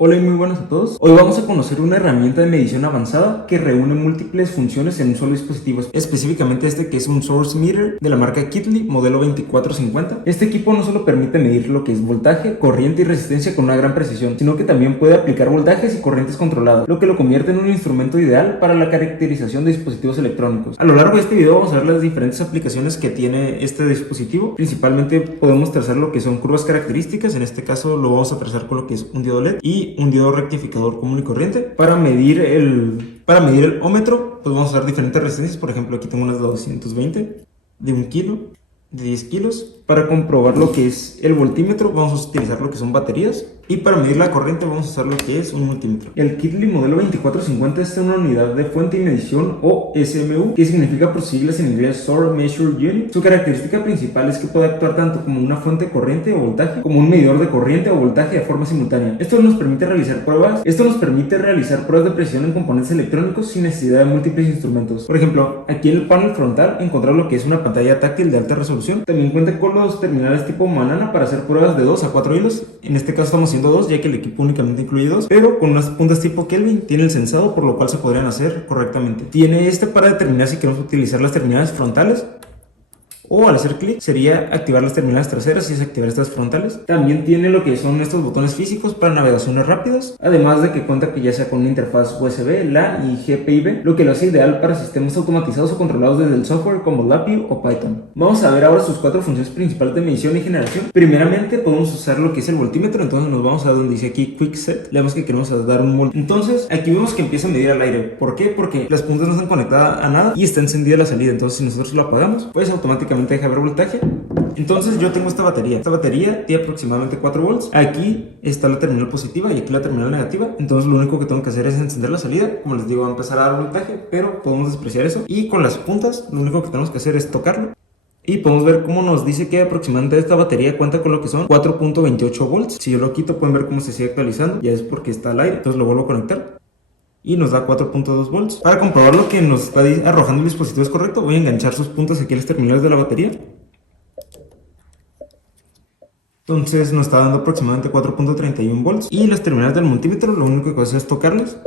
Hola y muy buenas a todos. Hoy vamos a conocer una herramienta de medición avanzada que reúne múltiples funciones en un solo dispositivo, específicamente este que es un Source Meter de la marca Keithley modelo 2450. Este equipo no solo permite medir lo que es voltaje, corriente y resistencia con una gran precisión, sino que también puede aplicar voltajes y corrientes controladas, lo que lo convierte en un instrumento ideal para la caracterización de dispositivos electrónicos. A lo largo de este video vamos a ver las diferentes aplicaciones que tiene este dispositivo. Principalmente podemos trazar lo que son curvas características, en este caso lo vamos a trazar con lo que es un diodo LED y un diodo rectificador común y corriente. Para medir el ómetro, pues vamos a usar diferentes resistencias. Por ejemplo, aquí tengo unas de 220, de 1 kilo, de 10 kilos. Para comprobar lo que es el voltímetro, vamos a utilizar lo que son baterías. Y para medir la corriente, vamos a usar lo que es un multímetro. El Keithley modelo 2450 es una unidad de fuente y medición, o SMU, que significa por siglas en inglés Source Measure Unit. Su característica principal es que puede actuar tanto como una fuente de corriente o voltaje, como un medidor de corriente o voltaje de forma simultánea. Esto nos permite realizar pruebas de precisión en componentes electrónicos sin necesidad de múltiples instrumentos. Por ejemplo, aquí en el panel frontal encontramos lo que es una pantalla táctil de alta resolución. También cuenta con los terminales tipo banana para hacer pruebas de 2 a 4 hilos. En este caso estamos haciendo 2, ya que el equipo únicamente incluye 2, pero con unas puntas tipo Kelvin. Tiene el sensado, por lo cual se podrían hacer correctamente. Tiene para determinar si queremos utilizar las terminales frontales, o al hacer clic sería activar las terminales traseras y desactivar estas frontales. También tiene lo que son estos botones físicos para navegaciones rápidas, además de que cuenta que ya sea con una interfaz USB, LAN y GPIB, lo que lo hace ideal para sistemas automatizados o controlados desde el software como LabVIEW o Python. Vamos a ver ahora sus 4 funciones principales de medición y generación. Primeramente podemos usar lo que es el voltímetro, entonces nos vamos a donde dice aquí Quick Set, le damos que queremos dar un volt. Entonces aquí vemos que empieza a medir al aire. ¿Por qué? Porque las puntas no están conectadas a nada y está encendida la salida, entonces si nosotros lo apagamos, pues automáticamente deja ver voltaje. Entonces yo tengo esta batería tiene aproximadamente 4 volts. Aquí está la terminal positiva y aquí la terminal negativa. Entonces lo único que tengo que hacer es encender la salida. Como les digo, va a empezar a dar voltaje, pero podemos despreciar eso. Y con las puntas lo único que tenemos que hacer es tocarlo y podemos ver cómo nos dice que aproximadamente esta batería cuenta con lo que son 4.28 volts. Si yo lo quito pueden ver cómo se sigue actualizando, ya es porque está al aire. Entonces lo vuelvo a conectar y nos da 4.2 volts. Para comprobar lo que nos está arrojando el dispositivo es correcto, voy a enganchar sus puntos aquí a los terminales de la batería. Entonces nos está dando aproximadamente 4.31 volts. Y las terminales del multímetro, lo único que hacer es tocarlas.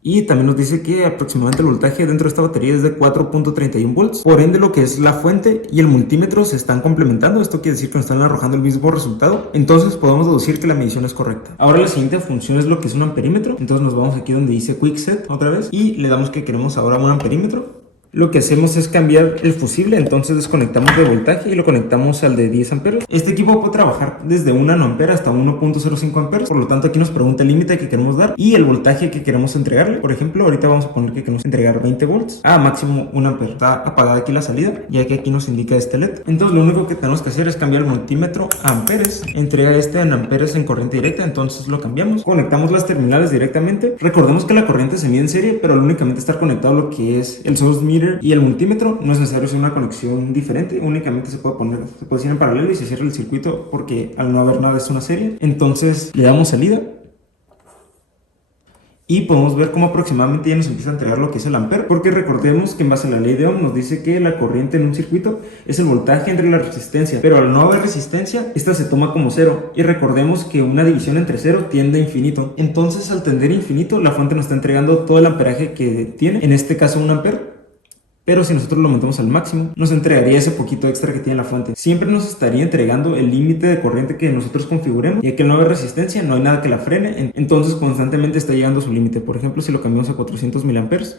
Y también nos dice que aproximadamente el voltaje dentro de esta batería es de 4.31 volts. Por ende, lo que es la fuente y el multímetro se están complementando. Esto quiere decir que nos están arrojando el mismo resultado. Entonces podemos deducir que la medición es correcta. Ahora la siguiente función es lo que es un amperímetro. Entonces nos vamos aquí donde dice Quick Set otra vez y le damos que queremos ahora un amperímetro. Lo que hacemos es cambiar el fusible, entonces desconectamos de voltaje y lo conectamos al de 10 amperes. Este equipo puede trabajar desde 1 nanoampere hasta 1.05 amperes, por lo tanto aquí nos pregunta el límite que queremos dar y el voltaje que queremos entregarle. Por ejemplo, ahorita vamos a poner que queremos entregar 20 volts a máximo 1 ampere. Está apagada aquí la salida, ya que aquí nos indica este LED. Entonces lo único que tenemos que hacer es cambiar el multímetro a amperes, entrega en amperes en corriente directa, entonces lo cambiamos. Conectamos las terminales directamente. Recordemos que la corriente se mide en serie, pero al únicamente estar conectado lo que es el source meter y el multímetro, no es necesario hacer una conexión diferente, únicamente se puede hacer en paralelo y se cierra el circuito porque al no haber nada es una serie. Entonces le damos salida y podemos ver cómo aproximadamente ya nos empieza a entregar lo que es el ampere, porque recordemos que en base a la ley de Ohm nos dice que la corriente en un circuito es el voltaje entre la resistencia, pero al no haber resistencia, esta se toma como cero, y recordemos que una división entre cero tiende a infinito. Entonces al tender a infinito, la fuente nos está entregando todo el amperaje que tiene, en este caso 1 ampere. Pero si nosotros lo aumentamos al máximo, nos entregaría ese poquito extra que tiene la fuente. Siempre nos estaría entregando el límite de corriente que nosotros configuremos, ya que al no haber resistencia no hay nada que la frene, entonces constantemente está llegando a su límite. Por ejemplo, si lo cambiamos a 400 miliamperes,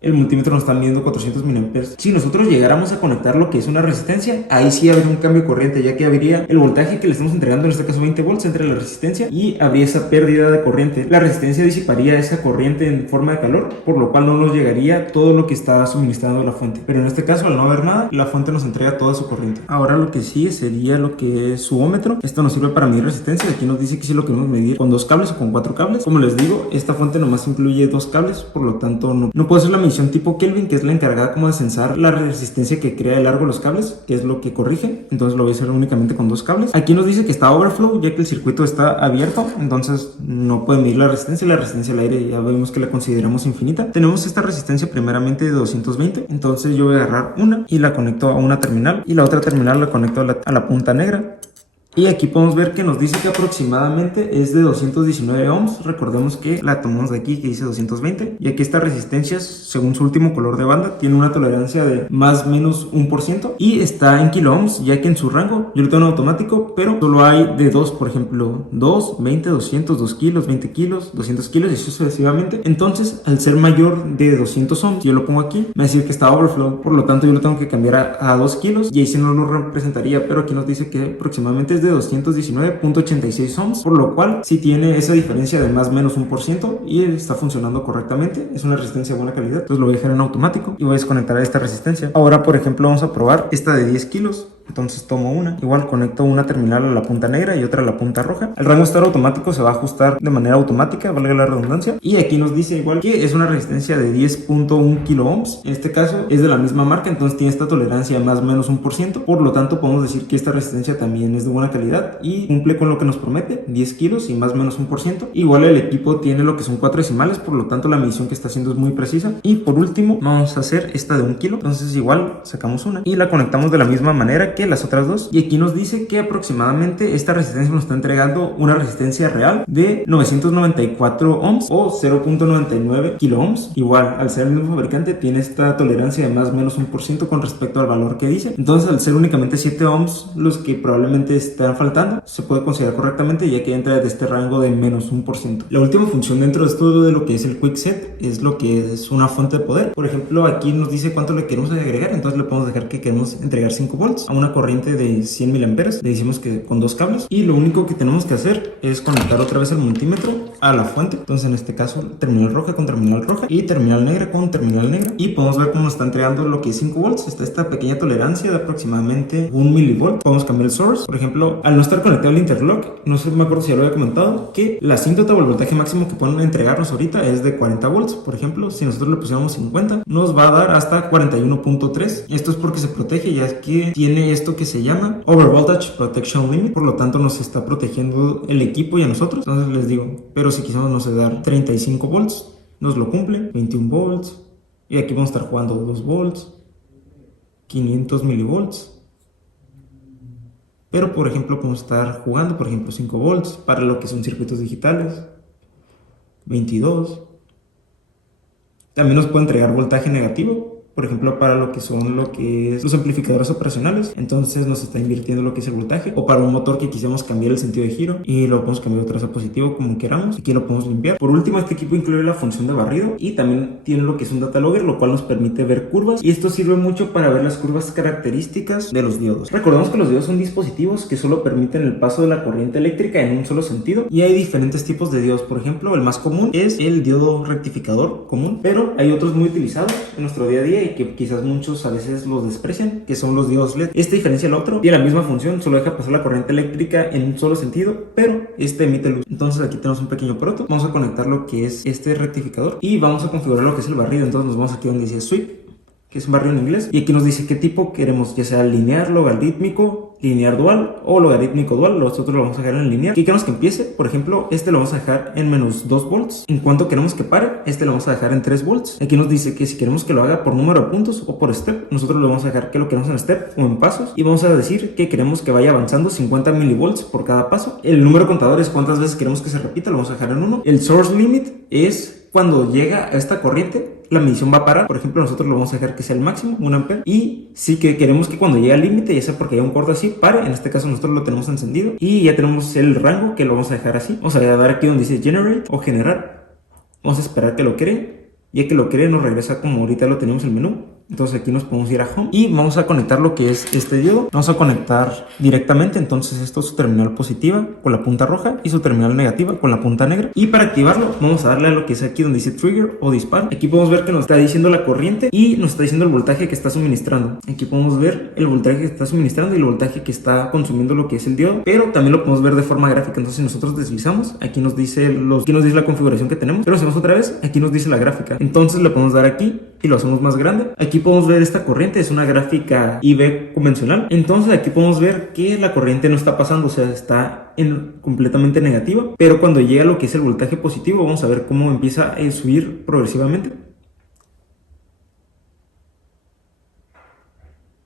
el multímetro nos está midiendo 400 miliamperes. Si nosotros llegáramos a conectar lo que es una resistencia, ahí sí habría un cambio de corriente, ya que habría el voltaje que le estamos entregando, en este caso 20 volts, entre la resistencia y habría esa pérdida de corriente. La resistencia disiparía esa corriente en forma de calor, por lo cual no nos llegaría todo lo que está suministrando la fuente. Pero en este caso, al no haber nada, la fuente nos entrega toda su corriente. Ahora lo que sí sería lo que es su ómetro. Esto nos sirve para medir resistencia. Aquí nos dice que si lo queremos medir con 2 cables o con 4 cables. Como les digo, esta fuente nomás incluye 2 cables, por lo tanto no puede ser la medición tipo Kelvin, que es la encargada como de censar la resistencia que crea el largo de los cables, que es lo que corrige. Entonces lo voy a hacer únicamente con 2 cables. Aquí nos dice que está overflow, ya que el circuito está abierto, entonces no puede medir la resistencia. La resistencia al aire ya vemos que la consideramos infinita. Tenemos esta resistencia primeramente de 220, entonces yo voy a agarrar una y la conecto a una terminal y la otra terminal la conecto a la punta negra. Y aquí podemos ver que nos dice que aproximadamente es de 219 ohms. Recordemos que la tomamos de aquí que dice 220. Y aquí estas resistencias, según su último color de banda, tiene una tolerancia de más o menos 1%. Y está en kilo ohms, ya que en su rango, yo lo tengo en automático, pero solo hay de 2, por ejemplo, 2, 20, 200, 2 kilos, 20 kilos, 200 kilos y así sucesivamente. Entonces, al ser mayor de 200 ohms, yo lo pongo aquí, me va a decir que está overflow. Por lo tanto, yo lo tengo que cambiar a 2 kilos y ahí sí no lo representaría, pero aquí nos dice que aproximadamente es de 219.86 ohms, por lo cual si tiene esa diferencia de más o menos 1% y está funcionando correctamente. Es una resistencia de buena calidad, entonces lo voy a dejar en automático y voy a desconectar a esta resistencia. Ahora, por ejemplo, vamos a probar esta de 10 kilos. Entonces tomo una, igual conecto una terminal a la punta negra y otra a la punta roja. El rango estar automático se va a ajustar de manera automática, valga la redundancia. Y aquí nos dice igual que es una resistencia de 10.1 kilo ohms. En este caso es de la misma marca, entonces tiene esta tolerancia de más o menos 1%. Por lo tanto podemos decir que esta resistencia también es de buena calidad y cumple con lo que nos promete, 10 kilos y más o menos 1%. Igual el equipo tiene lo que son 4 decimales, por lo tanto la medición que está haciendo es muy precisa. Y por último vamos a hacer esta de 1 kilo. Entonces igual sacamos una y la conectamos de la misma manera que las otras dos, y aquí nos dice que aproximadamente esta resistencia nos está entregando una resistencia real de 994 ohms o 0.99 kilo ohms. Igual, al ser el mismo fabricante, tiene esta tolerancia de más o menos 1% con respecto al valor que dice. Entonces, al ser únicamente 7 ohms los que probablemente están faltando, se puede considerar correctamente, ya que entra de este rango de menos 1%. La última función dentro de esto de lo que es el Quick Set es lo que es una fuente de poder. Por ejemplo, aquí nos dice cuánto le queremos agregar, entonces le podemos dejar que queremos entregar 5 volts a una corriente de 100 miliamperes. Le decimos que con 2 cables, y lo único que tenemos que hacer es conectar otra vez el multímetro a la fuente. Entonces en este caso terminal roja con terminal roja y terminal negra con terminal negra, y podemos ver cómo nos está entregando lo que es 5 volts. Está esta pequeña tolerancia de aproximadamente 1 milivolt. Podemos cambiar el source. Por ejemplo, al no estar conectado al interlock, no sé, me acuerdo si ya lo había comentado, que la asíntota o el voltaje máximo que pueden entregarnos ahorita es de 40 volts. Por ejemplo, si nosotros le pusiéramos 50, nos va a dar hasta 41.3. Esto es porque se protege, ya que tiene esto que se llama Over Voltage Protection Limit, por lo tanto nos está protegiendo el equipo y a nosotros. Entonces les digo, pero si quisiéramos, no sé, dar 35 volts, nos lo cumple, 21 volts, y aquí vamos a estar jugando 2 volts, 500 milivolts. Pero por ejemplo podemos estar jugando, por ejemplo, 5 volts para lo que son circuitos digitales, 22. También nos puede entregar voltaje negativo, por ejemplo, para lo que son los amplificadores operacionales. Entonces nos está invirtiendo lo que es el voltaje, o para un motor que quisiéramos cambiar el sentido de giro y lo podemos cambiar otra vez a positivo como queramos. Aquí lo podemos limpiar. Por último, este equipo incluye la función de barrido y también tiene lo que es un data logger, lo cual nos permite ver curvas, y esto sirve mucho para ver las curvas características de los diodos. Recordemos que los diodos son dispositivos que solo permiten el paso de la corriente eléctrica en un solo sentido, y hay diferentes tipos de diodos. Por ejemplo, el más común es el diodo rectificador común, pero hay otros muy utilizados en nuestro día a día y que quizás muchos a veces los desprecian, que son los diodos LED. Este diferencia al otro, tiene la misma función, solo deja pasar la corriente eléctrica en un solo sentido, pero este emite luz. Entonces aquí tenemos un pequeño proto. Vamos a conectar lo que es este rectificador y vamos a configurar lo que es el barrido. Entonces nos vamos aquí donde dice sweep, que es un barrido en inglés, y aquí nos dice qué tipo queremos, ya sea lineal, logarítmico, lineal dual o logarítmico dual. Nosotros lo vamos a dejar en lineal. Aquí queremos que empiece, por ejemplo, este lo vamos a dejar en menos 2 volts. En cuanto queremos que pare, este lo vamos a dejar en 3 volts. Aquí nos dice que si queremos que lo haga por número de puntos o por step, nosotros lo vamos a dejar que lo queremos en step o en pasos, y vamos a decir que queremos que vaya avanzando 50 milivolts por cada paso. El número de contadores, cuántas veces queremos que se repita, lo vamos a dejar en 1. El source limit es cuando llega a esta corriente, la medición va a parar. Por ejemplo, nosotros lo vamos a dejar que sea el máximo, 1 ampere. Y sí que queremos que cuando llegue al límite, ya sea porque hay un corto así, pare. En este caso nosotros lo tenemos encendido y ya tenemos el rango que lo vamos a dejar así. Vamos a dar aquí donde dice generate o generar. Vamos a esperar que lo cree. Ya que lo cree, nos regresa como ahorita lo tenemos en el menú. Entonces aquí nos podemos ir a home y vamos a conectar lo que es este diodo. Vamos a conectar directamente. Entonces esto es su terminal positiva con la punta roja y su terminal negativa con la punta negra. Y para activarlo vamos a darle a lo que es aquí donde dice trigger o disparo. Aquí podemos ver que nos está diciendo la corriente y nos está diciendo el voltaje que está suministrando. Aquí podemos ver el voltaje que está suministrando y el voltaje que está consumiendo lo que es el diodo, pero también lo podemos ver de forma gráfica. Entonces si nosotros deslizamos, aquí nos dice la configuración que tenemos, pero si hacemos otra vez, aquí nos dice la gráfica. Entonces le podemos dar aquí y lo hacemos más grande. Aquí podemos ver esta corriente, es una gráfica IV convencional. Entonces aquí podemos ver que la corriente no está pasando, o sea, está completamente negativa, pero cuando llega a lo que es el voltaje positivo, vamos a ver cómo empieza a subir progresivamente.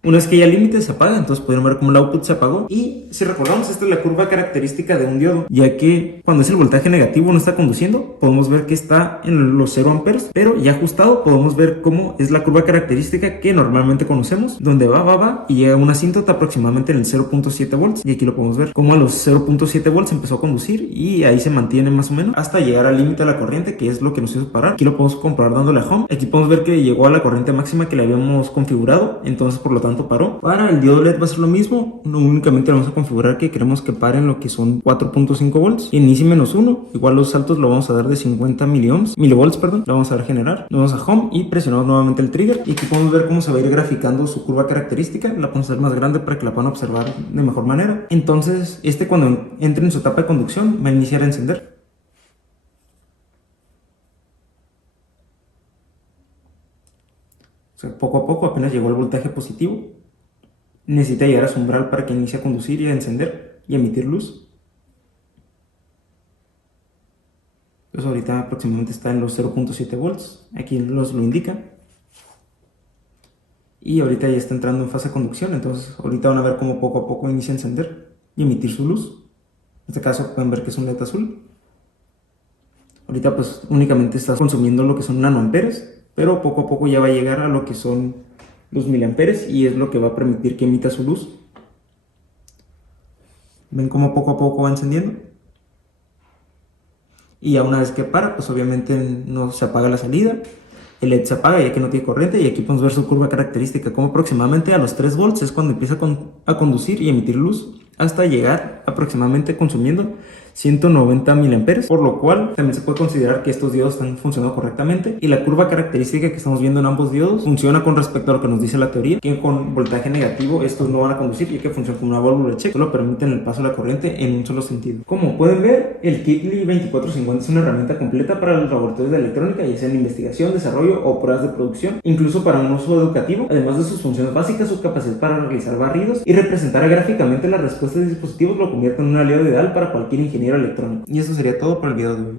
Una vez que ya el límite se apaga, entonces pudieron ver cómo el output se apagó. Y si recordamos, esta es la curva característica de un diodo, ya que cuando es el voltaje negativo no está conduciendo, podemos ver que está en los 0 amperes, pero ya ajustado podemos ver cómo es la curva característica que normalmente conocemos, donde va y llega a una asíntota aproximadamente en el 0.7 volts. Y aquí lo podemos ver cómo a los 0.7 volts empezó a conducir y ahí se mantiene más o menos hasta llegar al límite de la corriente, que es lo que nos hizo parar. Aquí lo podemos comprobar dándole a home. Aquí podemos ver que llegó a la corriente máxima que le habíamos configurado, entonces por lo tanto paró. Para el diodo LED va a ser lo mismo, no únicamente vamos a configurar que queremos que pare en lo que son 4.5 volts, inicie -1, igual los saltos lo vamos a dar de 50 milivolts, perdón, lo vamos a dar generar, nos vamos a home y presionamos nuevamente el trigger, y aquí podemos ver cómo se va a ir graficando su curva característica. La podemos hacer más grande para que la puedan observar de mejor manera. Entonces cuando entre en su etapa de conducción va a iniciar a encender. Poco a poco, apenas llegó al voltaje positivo, necesita llegar a su umbral para que inicie a conducir y a encender y a emitir luz. Entonces ahorita aproximadamente está en los 0.7 volts, aquí lo indica. Y ahorita ya está entrando en fase de conducción, entonces ahorita van a ver cómo poco a poco inicia a encender y emitir su luz. En este caso pueden ver que es un LED azul. Ahorita pues únicamente está consumiendo lo que son nanoamperes, pero poco a poco ya va a llegar a lo que son los miliamperes y es lo que va a permitir que emita su luz. ¿Ven cómo poco a poco va encendiendo? Y ya una vez que para, pues obviamente no se apaga la salida, el LED se apaga ya que no tiene corriente, y aquí podemos ver su curva característica, como aproximadamente a los 3 volts es cuando empieza a conducir y emitir luz, hasta llegar aproximadamente consumiendo 190 miliamperes, por lo cual también se puede considerar que estos diodos están funcionando correctamente, y la curva característica que estamos viendo en ambos diodos funciona con respecto a lo que nos dice la teoría, que con voltaje negativo estos no van a conducir, ya que funcionan como una válvula de check, solo permiten el paso de la corriente en un solo sentido. Como pueden ver, el KITLI 2450 es una herramienta completa para los laboratorios de electrónica, ya sea en investigación, desarrollo o pruebas de producción, incluso para un uso educativo. Además de sus funciones básicas, su capacidad para realizar barridos y representar gráficamente las respuestas de dispositivos lo convierte en un aliado ideal para cualquier ingeniero electrónico. Y eso sería todo por el video de hoy.